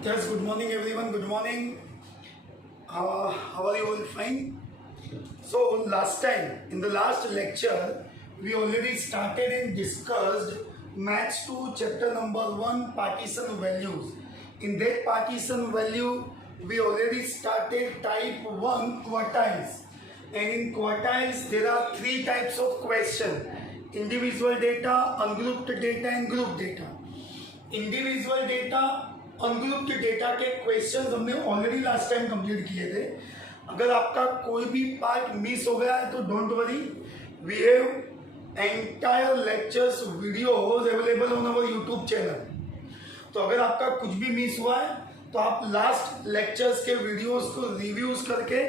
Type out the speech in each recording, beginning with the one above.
Yes, good morning everyone. Good morning. How are you all? Fine. So last time, in the last lecture, we already started and discussed Maths 2 chapter number 1 partition values. In that partition value, we already started type 1 quartiles. And in quartiles, there are three types of question: individual data, ungrouped data and group data. Individual data, ungrouped data के questions हमने already last time complete किए थे. अगर आपका कोई भी part miss हो गया है तो don't worry, we have entire lectures videos available on our YouTube channel. तो अगर आपका कुछ भी मिस हुआ है तो आप लास्ट लेक्चर्स के वीडियोस को रिव्यूज करके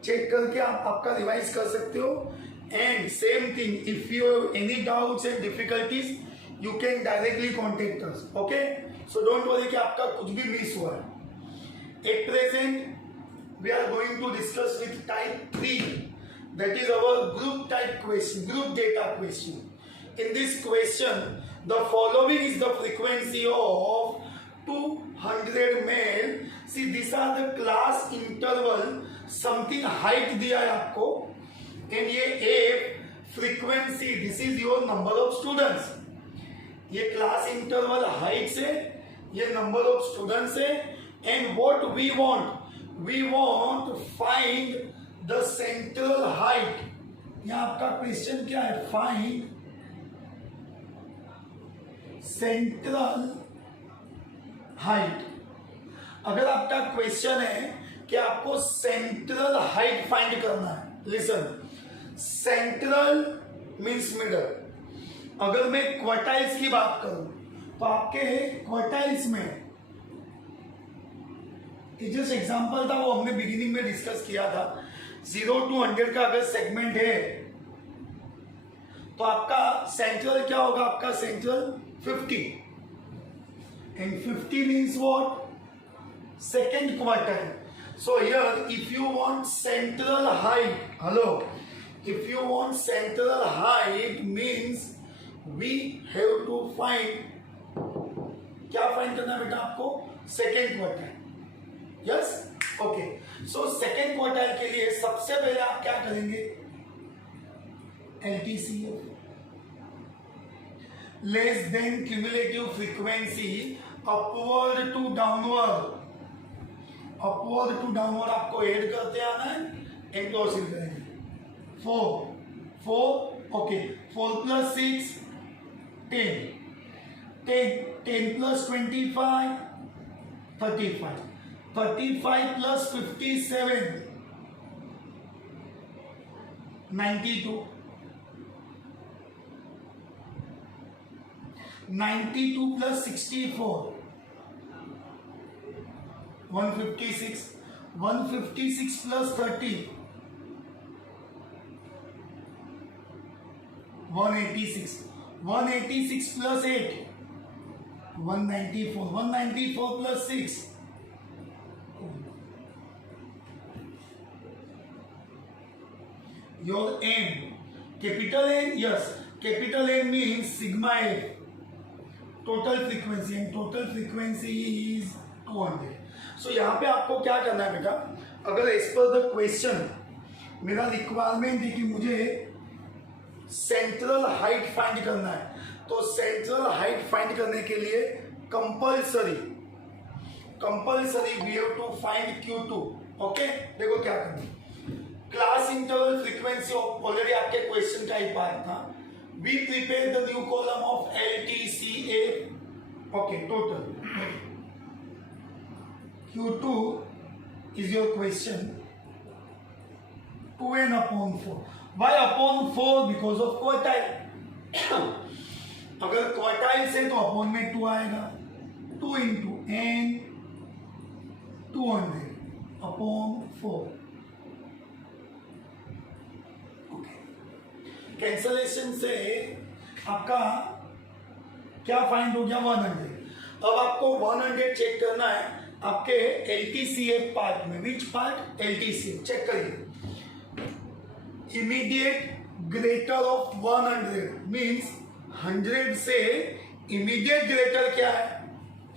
चेक करके आप आपका रिवाइज कर सकते हो. And same thing, if you have any doubts and difficulties you can directly contact us. Okay, so don't worry कि आपका कुछ भी मिस हुआ है. At present we are going to discuss with type 3, that is our group type question, group data question. In this question, the following is the frequency of 200 male. See, these are the class interval, something height दिया है आपको, and ये A frequency, this is your number of students. ये class interval height से, ये number of students है. And what we want find the central height. यहां आपका क्वेश्चन क्या है? Find central height. अगर आपका क्वेश्चन है कि आपको सेंट्रल हाइट फाइंड करना है, लिसन, सेंट्रल मीन्स मिडल. अगर मैं क्वार्टाइल्स की बात करूं तो आपके क्वार्टाइल्स में जस्ट एग्जांपल था, वो हमने बिगिनिंग में डिस्कस किया था. 0 to 100 का अगर सेगमेंट है तो आपका सेंट्रल क्या होगा? आपका central 50. And 50 means what? Second quartile. So here if you want central height, hello, if you want central height means we have to find, क्या फाइंड करना है बेटा आपको? Second quartile. Yes, okay. So second quartile के लिए सबसे पहले आप क्या करेंगे? LTCF, less than cumulative frequency upward to downward. Upward to downward आपको ऐड करते आना है, एंक्लोसिव करेंगे. 4 okay. 4 plus 6 10 plus 25 35 35 plus 57 92 92 plus 64 156 156 plus 30 186 186 plus 8 194 194 plus 6 your n, capital N, yes, capital N means sigma f, total frequency, and total frequency is 200. so यहाँ पे आपको क्या करना है बेटा? अगर एज पर द क्वेश्चन मेरा रिक्वायरमेंट है कि मुझे सेंट्रल हाइट फाइंड करना है, तो सेंट्रल हाइट फाइंड करने के लिए compulsory we have to find Q2. Okay, देखो क्या करना है. क्लास इंटरवल फ्रीक्वेंसी ऑलरेडी आपके क्वेश्चन का ही पार्ट था. We prepare the new column of LTCA. Okay, total Q2 is your question 2n/4. Why upon 4? Because of quartile. अगर क्वार्टाइल से तो अपॉन में 2 आएगा. 2 into n 200 upon 4. Okay, cancellation से आपका क्या फाइंड हो गया? 100. अब आपको 100 चेक करना है आपके LTCF पार्ट में. Which part? LTCF. चेक करिए. इमीडिएट ग्रेटर ऑफ 100 मीन्स 100 से इमीडिएट ग्रेटर क्या है?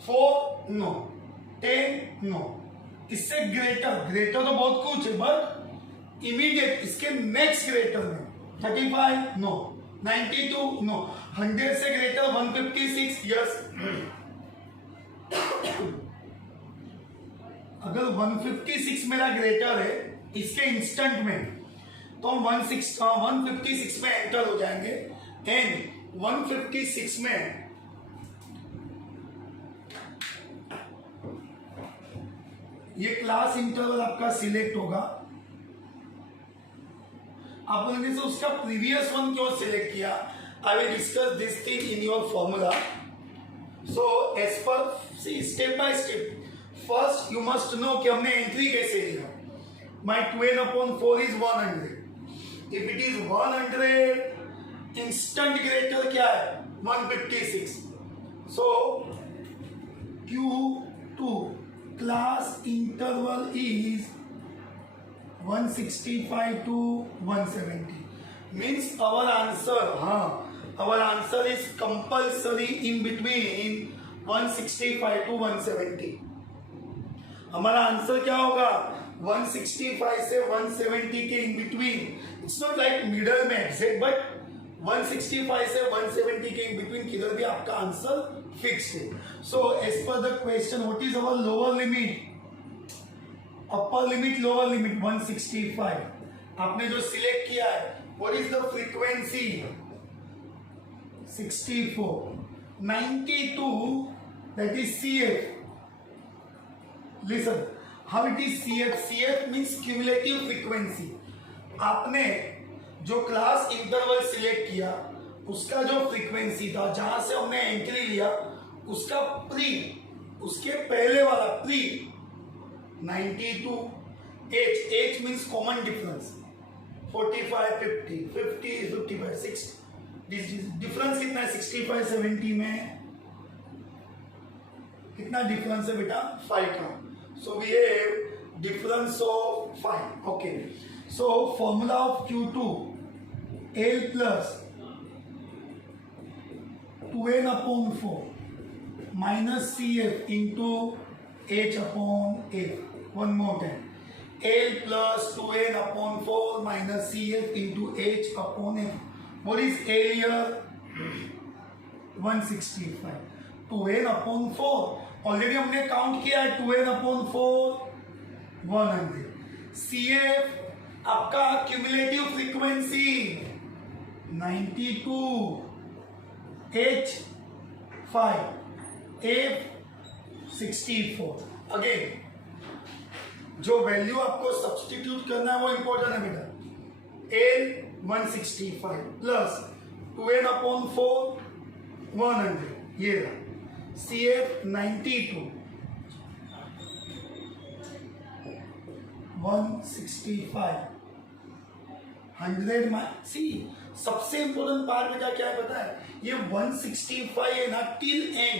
4? नो. 10 नो, इससे ग्रेटर तो बहुत कुछ है, बट इमीडिएट इसके नेक्स्ट ग्रेटर में 35 नो, 92 नो, 100 से ग्रेटर 156 यस। अगर 156 मेरा ग्रेटर है इसके इंस्टेंट में, तो हम 156 में एंटर हो जाएंगे, एंड 156 में ये क्लास इंटरवल आपका सिलेक्ट होगा। आप बोलेंगे से उसका प्रीवियस वन क्यों सिलेक्ट किया? I will discuss this thing in your formula. So as per step by step, first you must know कि हमने एंट्री कैसे लिया। My 2n/4 is 100। If it is 100, instant greater क्या है? 156। सो Q2 class interval is 165 to 170. Means our answer is compulsory in between 165 to 170. हमारा answer क्या होगा? 165 से 170 के in between. It's not like middle में एग्जैक्ट, बट 165 से 170 के इन बिटवीन किधर भी आपका आंसर फिक्स्ड है। सो एज पर the question, what is our lower limit, upper limit, lower limit 165। आपने जो सिलेक्ट किया है, what is the frequency? 64। 92 that is CF। Listen how it is CF। CF means cumulative frequency. आपने जो class interval select किया उसका जो frequency था, जहां से हमने एंट्री लिया, उसका उसके पहले वाला 92 H means common difference 45 50 50 55 60। Difference कितना है? 65 70 में कितना डिफरेंस है बेटा? 5 का। So we have difference of 5। Okay, so formula of Q2 L plus 2n/4 minus CF into H/F. One more time. L plus 2n/4 minus CF into H/F. What is L here? 165. 2n/4 already हमने count किया है। 2n/4 100। CF आपका cumulative frequency 92, H5, F64। Again जो value आपको substitute करना है वो important है बेटा। L 165 प्लस 2n/4 100, ये रहा। CF 92 165 100 सी। सबसे इंपॉर्टेंट पार्ट बेटा क्या है पता है? ये 165 है ना, टिल एंड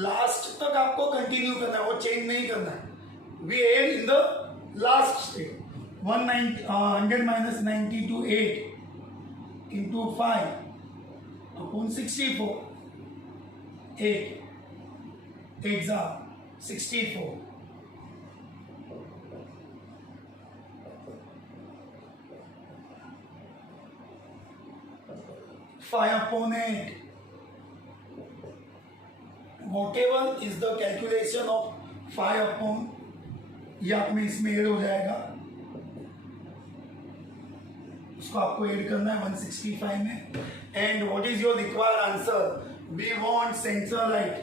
लास्ट तक आपको कंटिन्यू करना है, वो चेंज नहीं करना है। We add in the last step. 100 minus 92 8 into 5 upon 64 8 8 64। 5/8। Whatever is the calculation of 5/, ये आप में इसमें ऐड हो जाएगा, उसको आपको ऐड करना है 165 में। And what is your required answer? We want central height,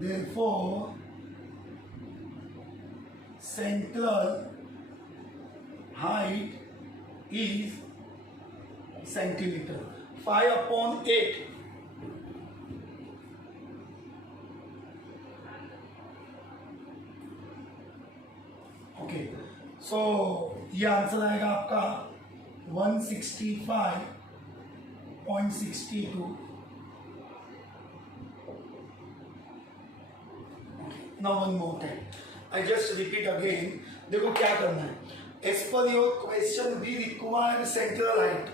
therefore central height is centimetre. 5/8 okay. So ये आंसर आएगा आपका 165.62। Now one more time, I just repeat again. देखो क्या करना है। As per your question we require central height.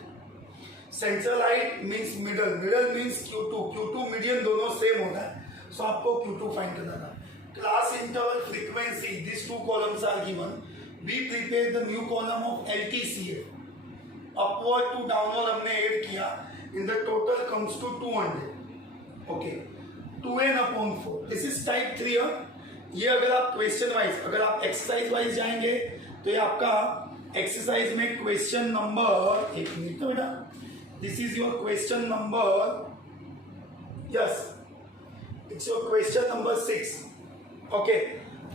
Central height means middle, middle means Q2 median, दोनों same होता है। सो आपको Q2 फाइंड करना था. Class interval frequency, these two columns are given. We prepare the new column of LTCF. Upward to downward हमने add किया. In the total comes to 200. Okay. 2n/4. This is type 3. ये अगर आप question wise, अगर आप exercise wise जाएंगे तो ये आपका एक्सरसाइज में क्वेश्चन नंबर, एक मिनट तो बेटा, this is your question number, yes it's your question number 6. Okay,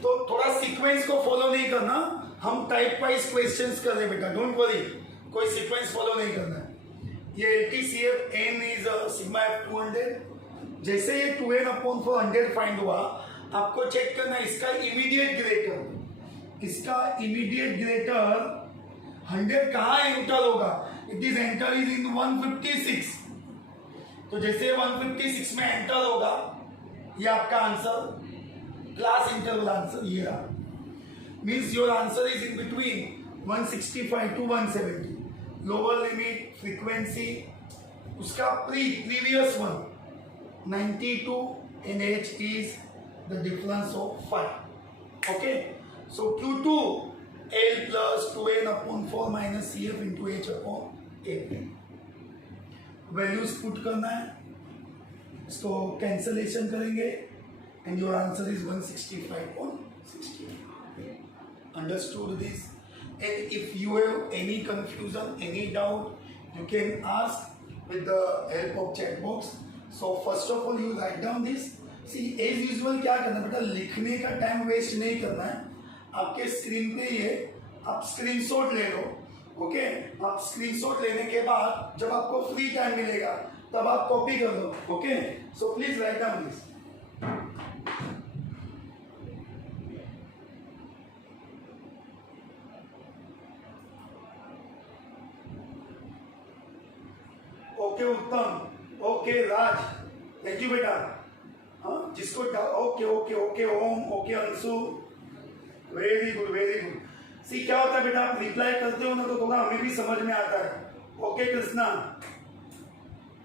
तो थोड़ा सीक्वेंस को फॉलो नहीं करना, हम टाइप वाइज क्वेश्चंस कर रहे बेटा, डोंट वरी, कोई सीक्वेंस फॉलो नहीं करना है. ये LTCF n is sigma f 200. जैसे ये 2n/400 फाइंड हुआ, आपको चेक करना है इसका इमीडिएट ग्रेटर, इसका इमीडिएट ग्रेटर 100 कहाँ एंटर होगा, it is enter is in 156. तो जैसे 156 में एंटर होगा, ये आपका आंसर, क्लास इंटरवल आंसर ये रहा. Means your answer is in between 165 to 170. Lower limit frequency उसका previous one 92 and h is the difference of 5. Okay, so Q2 L plus 2n/4 minus CF into h/8. Values put करना है, इसको cancellation करेंगे and your answer is 165.60. Understood this? And if you have any confusion, any doubt, you can ask with the help of chat box. So first of all, you write down this. See, as usual क्या करना बेटा, लिखने का time waste नहीं करना है. आपके screen पे ये आप स्क्रीनशॉट ले लो. ओके, आप स्क्रीनशॉट लेने के बाद जब आपको फ्री टाइम मिलेगा तब आप कॉपी कर लो. Okay, so please write down this. Okay Uttam, okay Raj, thank you बेटा. हाँ, जिसको okay okay okay Om, okay Anshu, very good very good. See क्या होता है बेटा, आप रिप्लाई करते हो ना तो थोड़ा हमें भी समझ में आता है. ओके कृष्णा,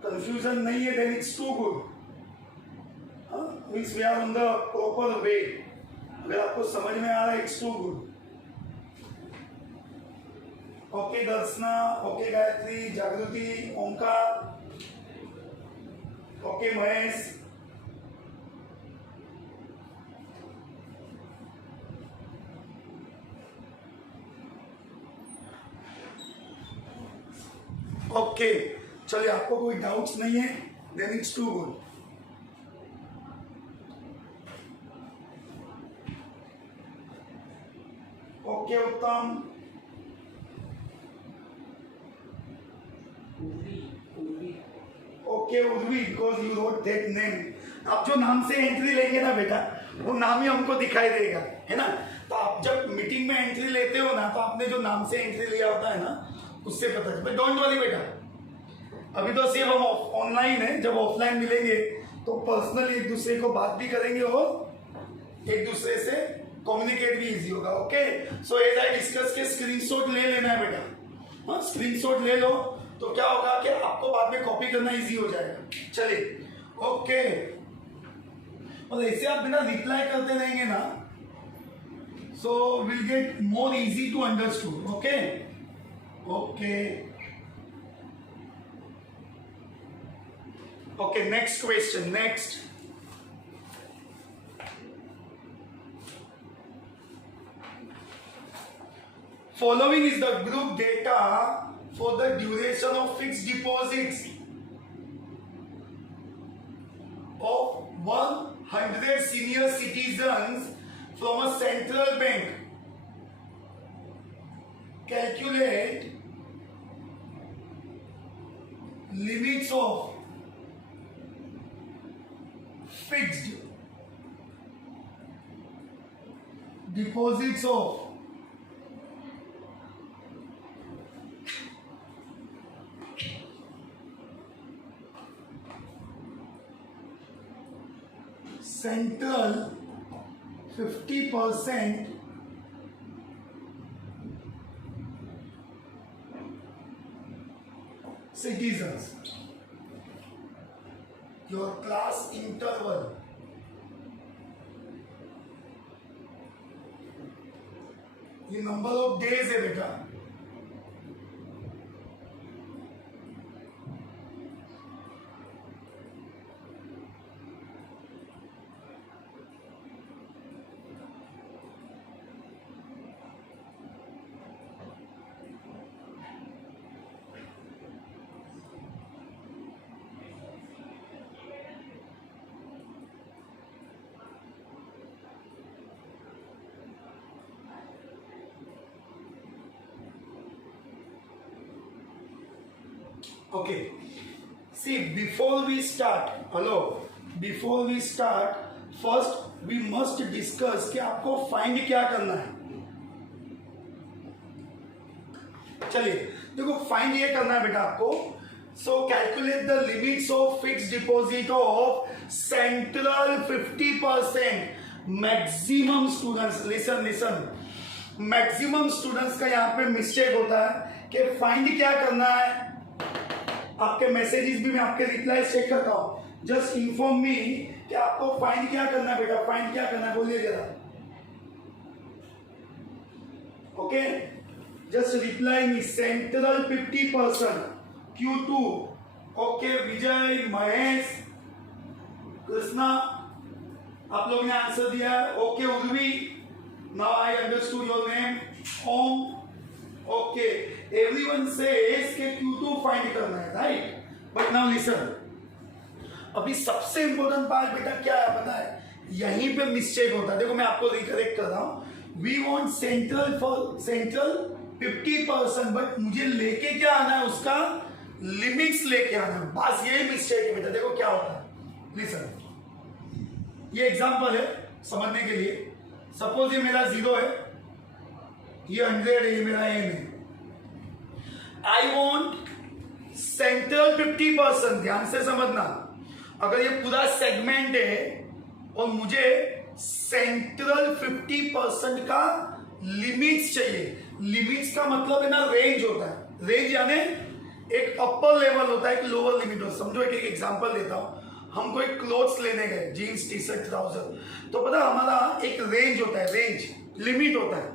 कंफ्यूजन नहीं है, then it's too good. Means we are on the proper way. अगर आपको समझ में आ रहा है, it's too good. Okay Darshana, okay Gayatri, Jagruti, Omkar, okay Mahesh. Okay, चलिए, आपको कोई डाउट्स नहीं है, then it's too good. Okay Uttam, okay Urvi, because you wrote that name. आप जो नाम से एंट्री लेंगे ना बेटा, वो नाम ही हमको दिखाई देगा, है ना. तो आप जब मीटिंग में एंट्री लेते हो ना, तो आपने जो नाम से एंट्री लिया होता है ना, उससे पता चलता है. डोंट वरी बेटा, अभी तो सिर्फ हम ऑनलाइन है, जब ऑफलाइन मिलेंगे तो पर्सनली एक दूसरे को बात भी करेंगे और एक दूसरे से कम्युनिकेट भी इजी होगा. Okay, so as I discuss के स्क्रीनशॉट ले लेना है बेटा. हाँ, स्क्रीनशॉट ले लो तो क्या होगा कि आपको बाद में कॉपी करना इजी हो जाएगा. चलिए, ओके, और ऐसे आप बिना रिप्लाई करते रहेंगे ना, so will get more easy to understood. Okay okay okay, next question. Next, following is the group data for the duration of fixed deposits of 100 senior citizens from a central bank. Calculate limits of fixed deposits of central 50% citizens. Your class interval ये number of days है बेटा। Okay. See, before we start, first we must discuss कि आपको find क्या करना है। चलिए देखो, फाइंड ये करना है बेटा आपको। सो calculate the limits of fixed deposit of central 50%। Maximum students listen, maximum students का यहाँ पे मिस्टेक होता है कि फाइंड क्या करना है। आपके मैसेजेस भी मैं आपके रिप्लाई चेक करता हूं। जस्ट इन्फॉर्म मी कि आपको फाइंड क्या करना है बेटा, फाइंड क्या करना है, बोलिए जरा। Okay, just reply me central 50% Q2। Okay, Vijay, Mahesh, Krishna, आप लोगों ने आंसर दिया है। Okay Urvi, now I understood your name. Om, okay, everyone says कि Q2 फाइंड करना है, राइट? बट नाउ लिसन, अभी सबसे इंपॉर्टेंट पार्ट बेटा क्या है पता है? यहीं पे मिस्टेक होता है। देखो मैं आपको रिकरेक्ट कर रहा हूं। वी वांट सेंट्रल 50%, बट मुझे लेके क्या आना है, उसका लिमिट्स लेके आना है। बस यही मिस्टेक है बेटा। देखो क्या होता है, लिसन, ये एग्जांपल है समझने के लिए। सपोज ये मेरा 0 है, ये 100 है, ये मेरा एम है। I want central 50%। ध्यान से समझना, अगर ये पूरा सेगमेंट है और मुझे सेंट्रल 50% का लिमिट्स चाहिए। लिमिट्स का मतलब है ना, रेंज होता है। रेंज यानी एक अपर लेवल होता है, एक लोअर लिमिट होता है। समझो एक एग्जांपल देता हूं। हम कोई क्लोथ्स लेने गए, जीन्स, टी शर्ट, ट्राउजर, तो पता हमारा एक रेंज होता है, रेंज लिमिट होता है।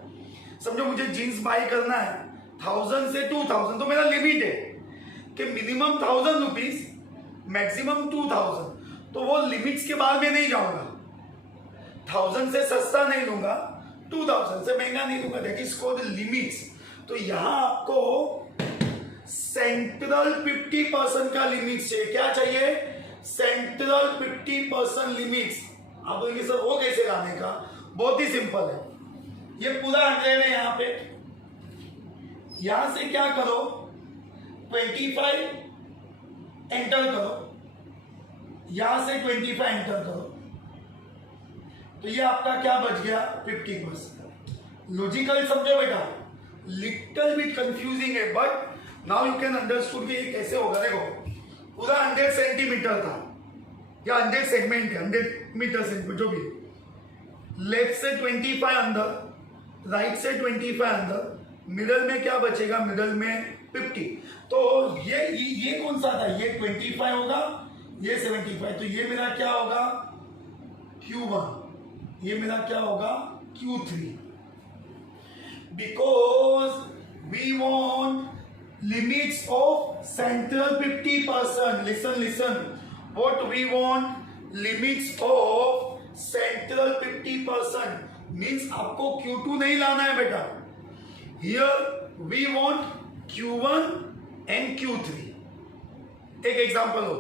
समझो मुझे जीन्स बाई करना है 1000 से 2000, तो मेरा लिमिट है कि मिनिमम 1000 रुपीज, मैक्सिमम 2000। तो वो लिमिट्स के बाद में नहीं जाऊंगा। 1000 से सस्ता नहीं लूंगा, 2000 से महंगा नहीं लूंगा। That is called limits. तो यहां आपको सेंट्रल 50% का लिमिट्स चाहिए। क्या चाहिए? Central 50% limits. आप बोलेंगे सर वो कैसे लाने का? बहुत ही सिंपल है। ये पूरा 100 है, यहां पे यहां से क्या करो, 25 एंटर करो, यहां से 25 एंटर करो, तो ये आपका क्या बच गया, 50%। लॉजिकल समझो बेटा, लिटिल बिट कंफ्यूजिंग है, but now you can understood कि ये कैसे होगा। देखो पूरा 100 सेंटीमीटर था, या 100 सेगमेंट है, 100 मीटर सेंटीमीटर जो भी। लेफ्ट से 25 अंदर, राइट से 25 अंदर, मिडल में क्या बचेगा, मिडल में 50। तो ये कौन सा था, ये 25 होगा, ये 75। तो ये मेरा क्या होगा, Q1, ये मेरा क्या होगा, Q3। Because we want limits of central 50%। Listen, what we want, limits of central 50%। Means आपको Q2 नहीं लाना है बेटा। Here we want Q1 and Q3। एक एग्जांपल हो,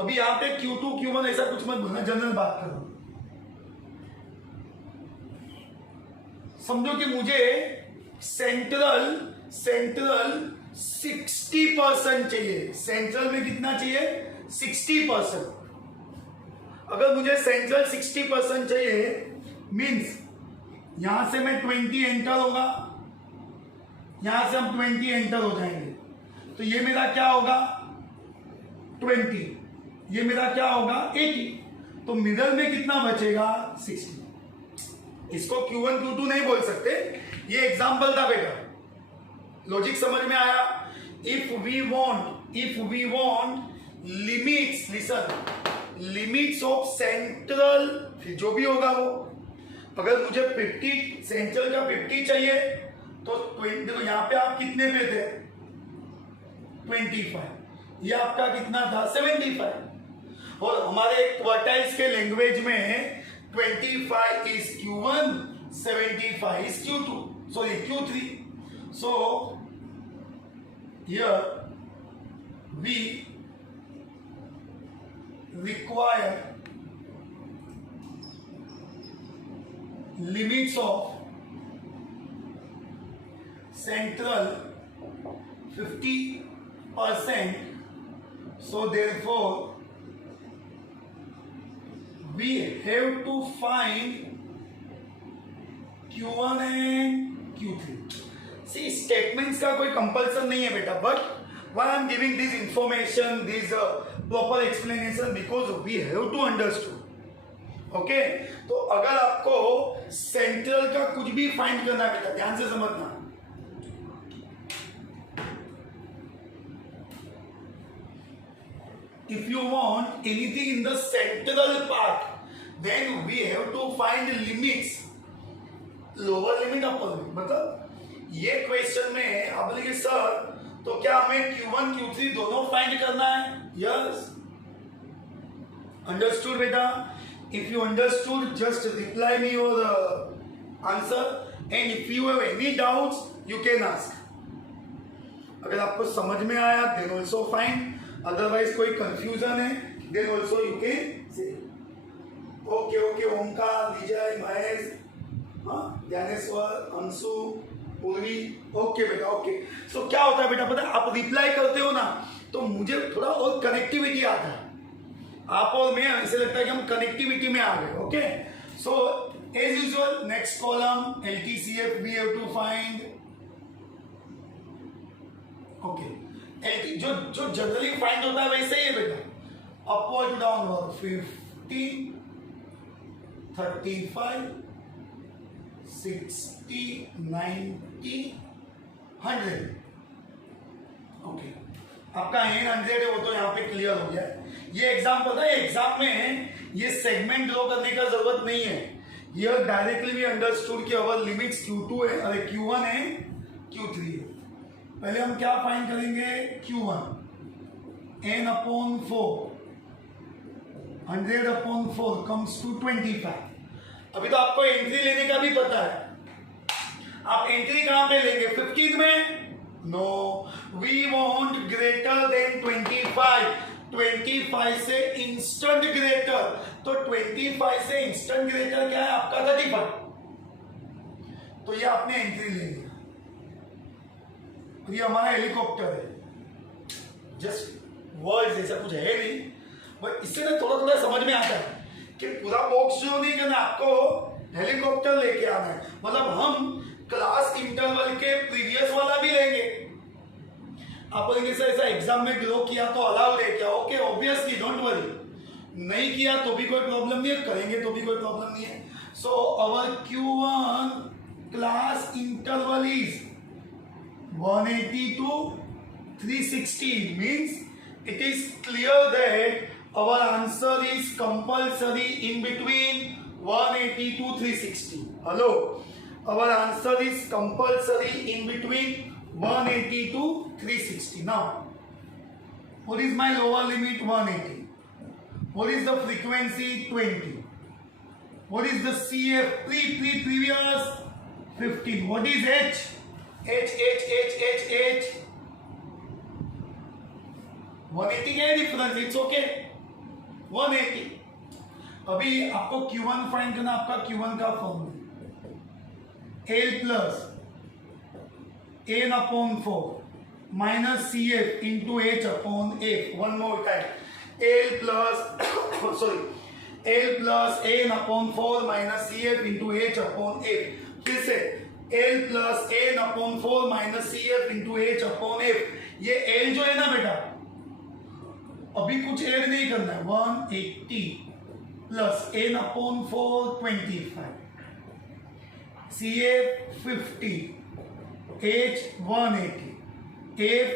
अभी यहां पे Q2 Q1 ऐसा कुछ मत बोलना, जनरल बात करो। समझो कि मुझे सेंट्रल 60% चाहिए। सेंट्रल में कितना चाहिए, 60%। अगर मुझे सेंट्रल 60% चाहिए, मीन्स यहां से मैं 20 एंटर होगा, यहां से हम 20 एंटर हो जाएंगे, तो ये मेरा क्या होगा, 20, ये मेरा क्या होगा, 80। तो मिडल में कितना बचेगा, 60। इसको Q1 Q2 नहीं बोल सकते, ये एग्जांपल था बेटा। लॉजिक समझ में आया? If we want limits, listen, limits of central, जो भी होगा वो, अगर मुझे 50 सेंट्रल का 50 चाहिए तो 20, देखो यहाँ पे आप कितने पे थे 25, ये आपका कितना था 75, और हमारे क्वार्टाइल्स के लैंग्वेज में 25 is Q1, 75 is Q2, sorry Q3. So here we require limits of central 50%. So therefore we have to find Q1 and Q3. See, statements का कोई कंपल्सन नहीं है बेटा, but why I'm giving this information, this proper explanation, because we have to understand. Okay, तो अगर आपको central का कुछ भी फाइंड करना है बेटा, ध्यान से समझना. If you want anything in the central part, then we have to find limits. Lower limit upper limit, मतलब ये क्वेश्चन में आप बोलेंगे सर तो क्या हमें Q1 Q3 दोनों फाइंड करना है? यस. अंडरस्टूड बेटा? If you understood just reply me your answer, and if you have any doubts you can ask. अगर आपको समझ में आया देन ऑल्सो फाइन, अदरवाइज कोई कंफ्यूजन है then also you can say. Okay okay, Omkar, Vijay, Mahesh, Dnyaneshwar, Anshu, Purvi. Okay बेटा, okay. सो क्या होता है बेटा पता है, आप रिप्लाई करते हो ना तो मुझे थोड़ा और कनेक्टिविटी आता है. आप और मैं ऐसे लगता है कि हम कनेक्टिविटी में आ गए. Okay, so as usual next column LTCF we have to find. Okay, LT जो जनरली फाइंड होता है वैसे ही है बेटा. Upward downward 50, 35, 60, 90, 100. ओके, आपका N 100 है वो तो यहाँ पे क्लियर हो गया. ये एग्जाम पता है, एग्जाम में ये सेगमेंट ड्रॉ करने का जरूरत नहीं है. ये डायरेक्टली भी अंडरस्टूड कि अवर लिमिट्स Q2 है, अरे Q1 है, Q3 है. पहले हम क्या फाइंड करेंगे? Q1 N/4, 100/4 comes to 25. अभी तो आपको एंट्री लेने का भी पता है. आप एंट्री कहां पे लेंगे? 15 में? No, we want greater than 25. 25 से इंस्टेंट ग्रेटर, तो 25 से इंस्टेंट ग्रेटर क्या है आपका? 35. तो ये आपने एंट्री ले लिया. ये हमारा हेलीकॉप्टर है. जस्ट वर्ड्स ऐसा कुछ है नहीं, बट इससे ना थोड़ा थोड़ा समझ में आता है कि पूरा बॉक्स जो नहीं करना, आपको हेलीकॉप्टर लेके आना है. मतलब हम क्लास इंटरवल के प्रीवियस वाला भी लेंगे. आप बोलेंगे सर ऐसा एग्जाम में ड्रॉ किया तो अलाउड है क्या? Okay, obviously, don't worry. नहीं किया तो भी कोई प्रॉब्लम नहीं है, करेंगे तो भी कोई प्रॉब्लम नहीं है. सो अवर Q1 class interval is 180 to 360. means it is clear that our answer is compulsory in between 180 to 360. Hello, our answer is compulsory in between 180 to 360. Now, what is my lower limit? 180. What is the frequency? 20. What is the CF? Previous 15. What is H? H. 180 क्या difference? It's okay, 180. अभी आपको Q1 find करना. आपका Q1 का formula L plus N/4 minus CF into H/F. One more time, L plus N/4 minus CF into H/F. फिर से L plus N/4 minus CF into H/F. ये L जो है ना बेटा, अभी कुछ ऐड नहीं करना है. 180 plus N/4 25, CF 50, H 180, F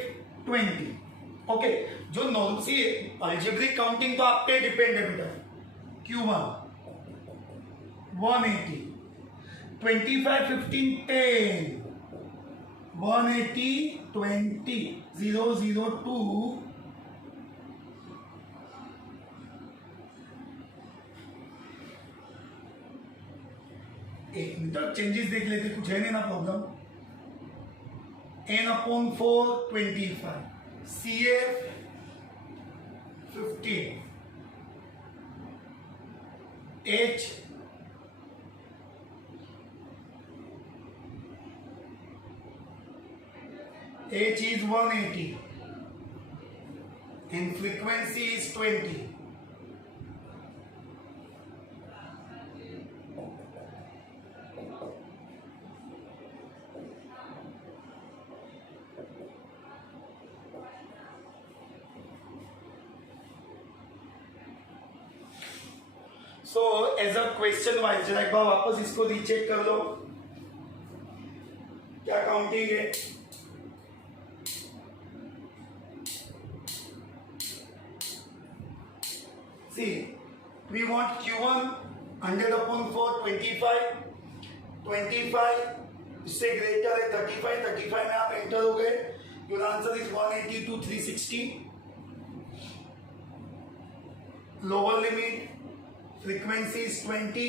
20. Okay, जो नॉर्मल सी अल्जेब्रिक काउंटिंग तो आप पे डिपेंड है बेटा. Q1 180, 25, 15, 10, 180 20 002 एक मिनट चेंजेस देख लेते, कुछ है नहीं ना problem. n/4 25 CF 15 H is 180 and frequency is 20. So as a question wise जरा एक बार वापस इसको रीचेक कर लो, क्या काउंटिंग है। See, we want Q1 100/4 25 इससे ग्रेटर है 35 में आप एंटर हो गए। Your answer is 180 to 360। Lower limit frequency is 20,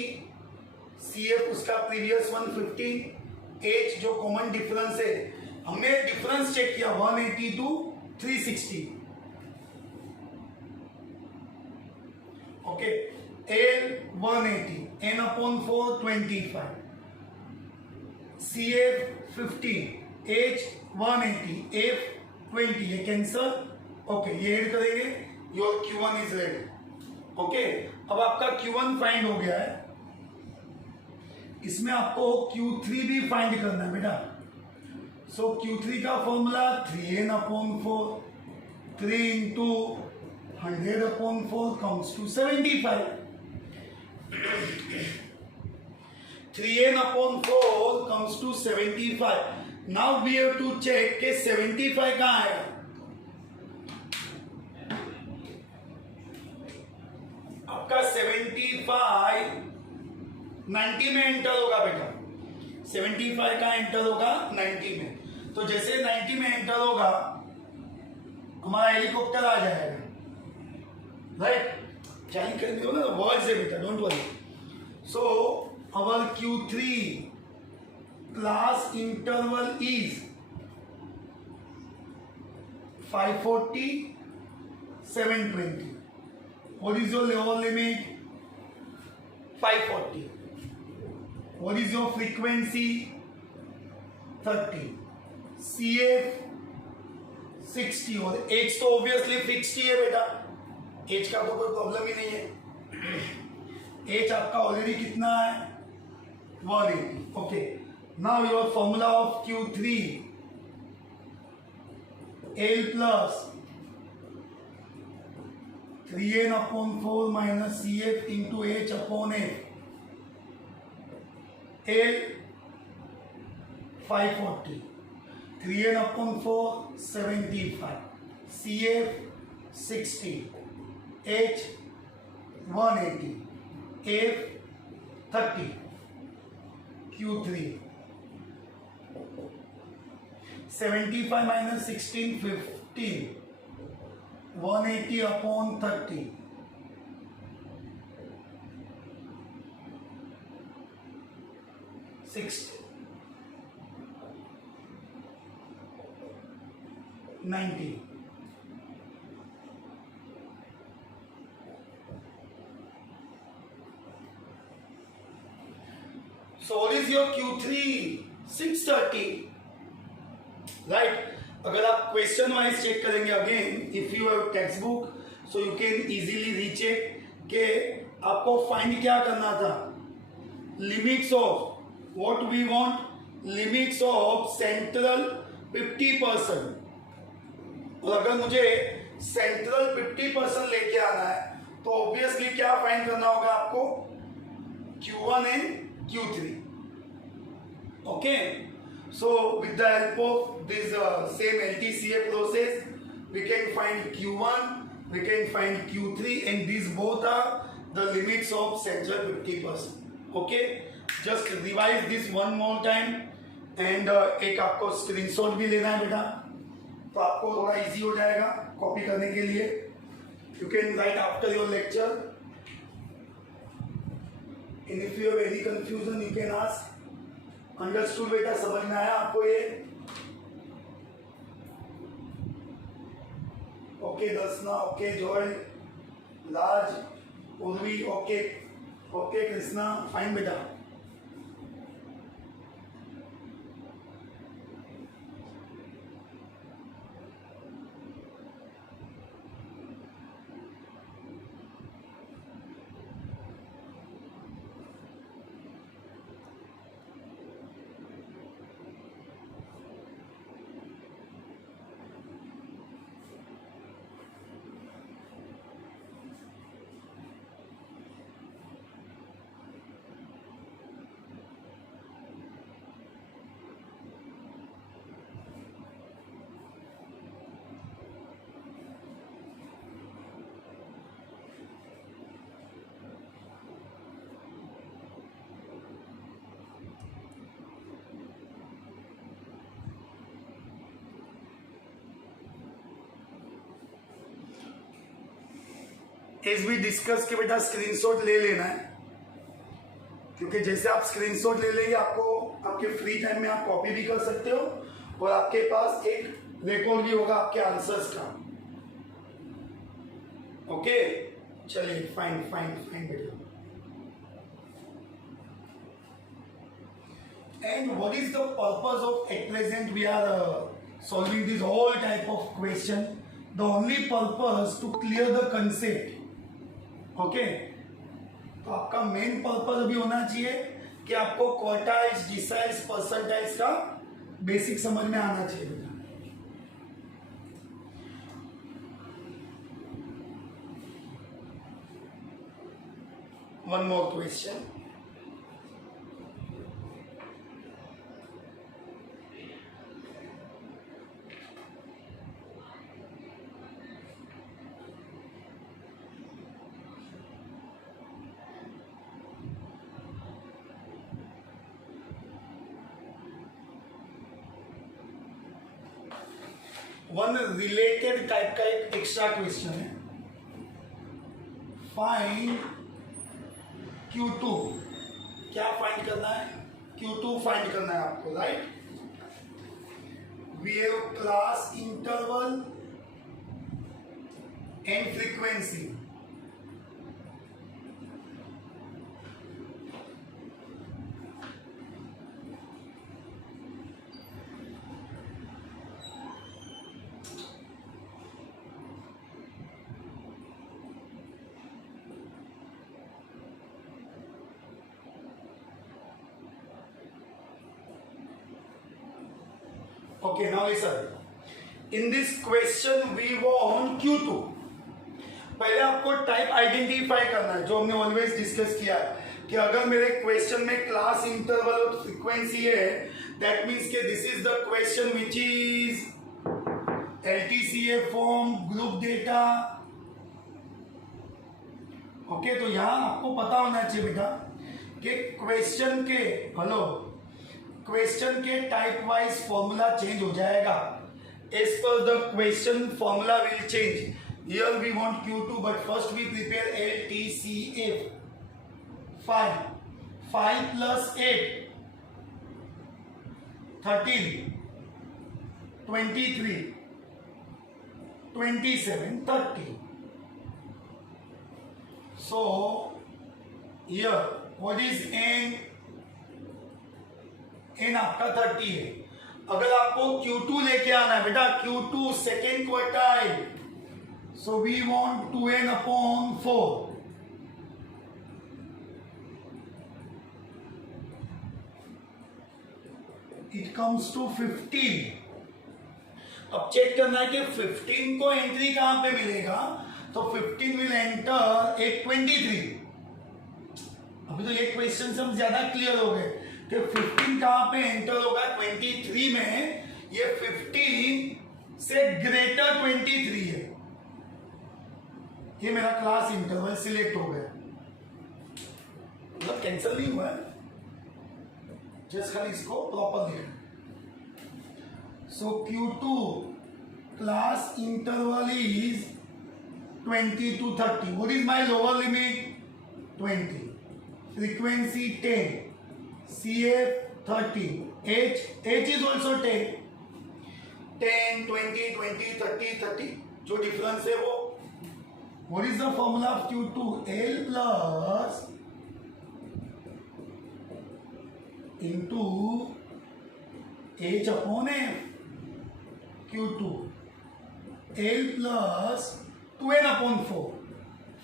CF उसका प्रीवियस 115, H जो कॉमन डिफरेंस है, हमने डिफरेंस चेक किया 180 to 360। Okay, L 180 n/4 25 CF 15 H 180 F 20 ये कैंसर। ओके, ये ऐड करेंगे, your Q1 is ready. Okay, अब आपका Q1 फाइंड हो गया है, इसमें आपको Q3 भी फाइंड करना है बेटा। सो Q3 का formula 3n/4 3 into 100/4 comes to 75। 3n/4 comes to 75। Now we have to check कि 75 कहाँ आएगा। आपका 75 90 में एंटर होगा बेटा, 75 का एंटर होगा 90 में। तो जैसे 90 में एंटर होगा हमारा हेलीकॉप्टर आ जाएगा, राइट। चैलेंज कर दिया ना, वर्ड से बेटा, don't worry. So our Q3 class interval is 540 720। What is your lower limit? 540. What is your frequency? 30. CF 60 और H तो obviously fixed ही है बेटा, H का तो कोई प्रॉब्लम ही नहीं है। H आपका ऑलरेडी कितना है 180। Okay, now your formula of Q3 L plus 3n/4 minus CF into H/F। L 540, 3n/4 75, CF 60, H 180, F 30, Q3 75 minus 16 15, 180/30, 60, 90, so what is your Q3? 630, right? अगर आप क्वेश्चन वाइज चेक करेंगे again, if you have textbook so you can easily recheck के आपको find क्या करना था, limits of what we want, limits of central 50%। और अगर मुझे सेंट्रल 50% लेके आना है तो ऑब्वियसली क्या फाइंड करना होगा आपको, Q1 and Q3। Okay, so with the help of this same LTCA process we can find Q1, we can find Q3, and these both are the limits of central 50%. Okay, just revise this one more time, and एक आपको screenshot भी लेना है बेटा, तो आपको थोड़ा easy हो जाएगा कॉपी करने के लिए. You can write after your lecture and if you have any confusion you can ask. Understood बेटा, समझ में आया आपको ये? Okay Darshana, okay Joy, Raj, Urvi, okay okay Krishna, fine बेटा. एज भी डिस्कस के बेटा स्क्रीनशॉट ले लेना है, क्योंकि जैसे आप स्क्रीनशॉट ले लेंगे आपको आपके फ्री टाइम में आप कॉपी भी कर सकते हो और आपके पास एक रिकॉर्ड भी होगा आपके आंसर्स का. ओके चलिए, फाइन फाइन फाइन बेटा. And what is the purpose of at present we are solving this whole type of question? The only purpose to clear the concept. Okay, तो आपका मेन पर्पस अभी होना चाहिए कि आपको क्वार्टाइल्स, डिसाइल्स, परसेंटाइल्स का basic समझ में आना चाहिए बेटा. One more question. One related type का एक एक्स्ट्रा क्वेश्चन है. Find Q2. क्या फाइंड करना है? Q2 फाइंड करना है आपको, right? We have class interval and frequency. Okay, now listen. In this question we want Q2. पहले आपको टाइप आइडेंटिफाई करना है, जो हमने ऑलवेज डिस्कस किया है कि अगर मेरे क्वेश्चन में क्लास इंटरवल और फ्रीक्वेंसी है, दैट मीन्स कि this is the question which is LTCA form, group data. Okay, तो यहां आपको पता होना चाहिए बेटा कि क्वेश्चन के क्वेश्चन के टाइप वाइज फॉर्मूला चेंज हो जाएगा. एज पर the question formula will change. Here we want Q2 but first we prepare LTCA. 5 plus 8 13 23 27 30. So here what is n? n आपका 30 है. अगर आपको Q2 लेके आना है बेटा, Q2 second quartile, so we want 2n upon 4. It comes to 15. अब check करना है कि 15 को एंट्री कहां पे मिलेगा, तो 15 विल एंटर एट 23. अभी तो ये क्वेश्चन से हम ज्यादा क्लियर हो गए कि 15 कहां पे एंटर होगा 23 में. ये 15 से ग्रेटर 23 है. ये मेरा क्लास इंटरवल सिलेक्ट हो गया, मतलब कैंसिल नहीं हुआ है, जस्ट खाली इसको प्रॉपर लिखा. So Q2 class interval is 20 to 30. What is my lower limit? 20. Frequency 10. CF 30. H is also 10. 10, 20, 20, 30, 30. जो difference है वो. What is the formula of Q2? L plus into H upon F. Q2 L plus 2n upon 4.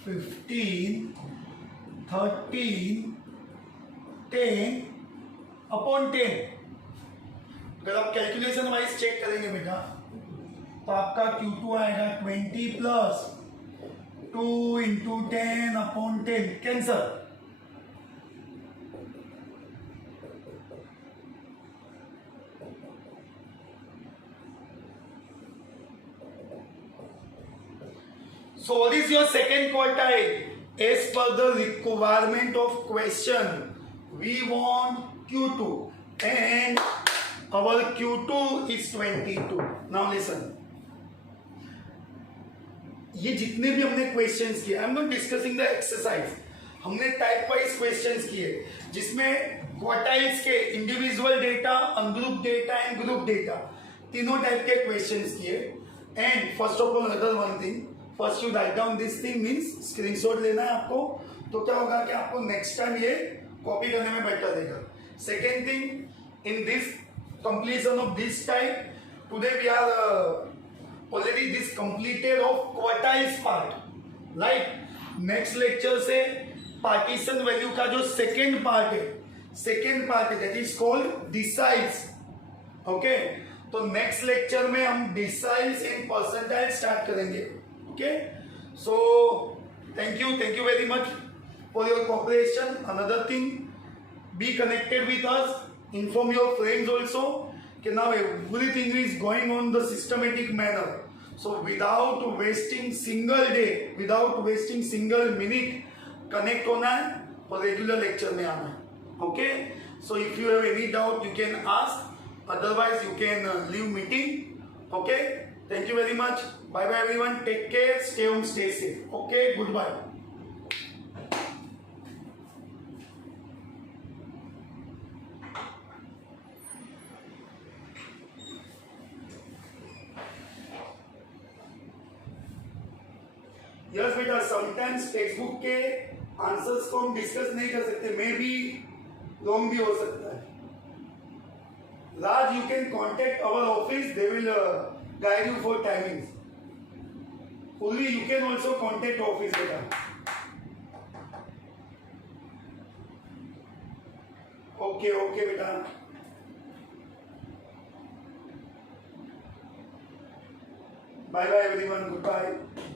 15, 13, 10 upon 10. अगर आप calculation wise check करेंगे बेटा तो आपका Q2 आएगा 20 plus 2 into 10 upon 10 cancer. So what is your second quartile? As per the requirement of question, we want Q2 and our Q2 is 22. Now listen. ये जितने भी हमने क्वेश्चंस किए, I am not discussing the exercise. हमने type wise questions किए जिसमें quartiles के individual data, ungroup data and group data तीनों टाइप के क्वेश्चंस किए. And first of all another one thing, first you right down this thing, means screenshot लेना है आपको. तो क्या होगा कि आपको नेक्स्ट टाइम ये कॉपी करने में बेटर देगा. Second thing, in this completion of this type, today we are already this completed of quartiles part. Right? Next lecture से partition value का जो second part है that is called deciles. Okay? तो next lecture में हम deciles in percentile start करेंगे. Okay? So thank you very much for your cooperation. Another thing, be connected with us. Inform your friends also that now everything is going on the systematic manner. So without wasting single day, without wasting single minute, connect होना है और regular lecture में आना है. Okay? So if you have any doubt, you can ask. Otherwise, you can leave meeting. Okay? Thank you very much. Bye bye everyone. Take care. Stay home. Stay safe. Okay? Goodbye. Yes बेटा, sometimes text के answers को हम discuss नहीं कर सकते, may be long भी हो सकता है. Raj, you can contact our office, they will guide you for timings. Fully you can also contact office बेटा. ओके ओके बेटा. Bye bye everyone. Good bye.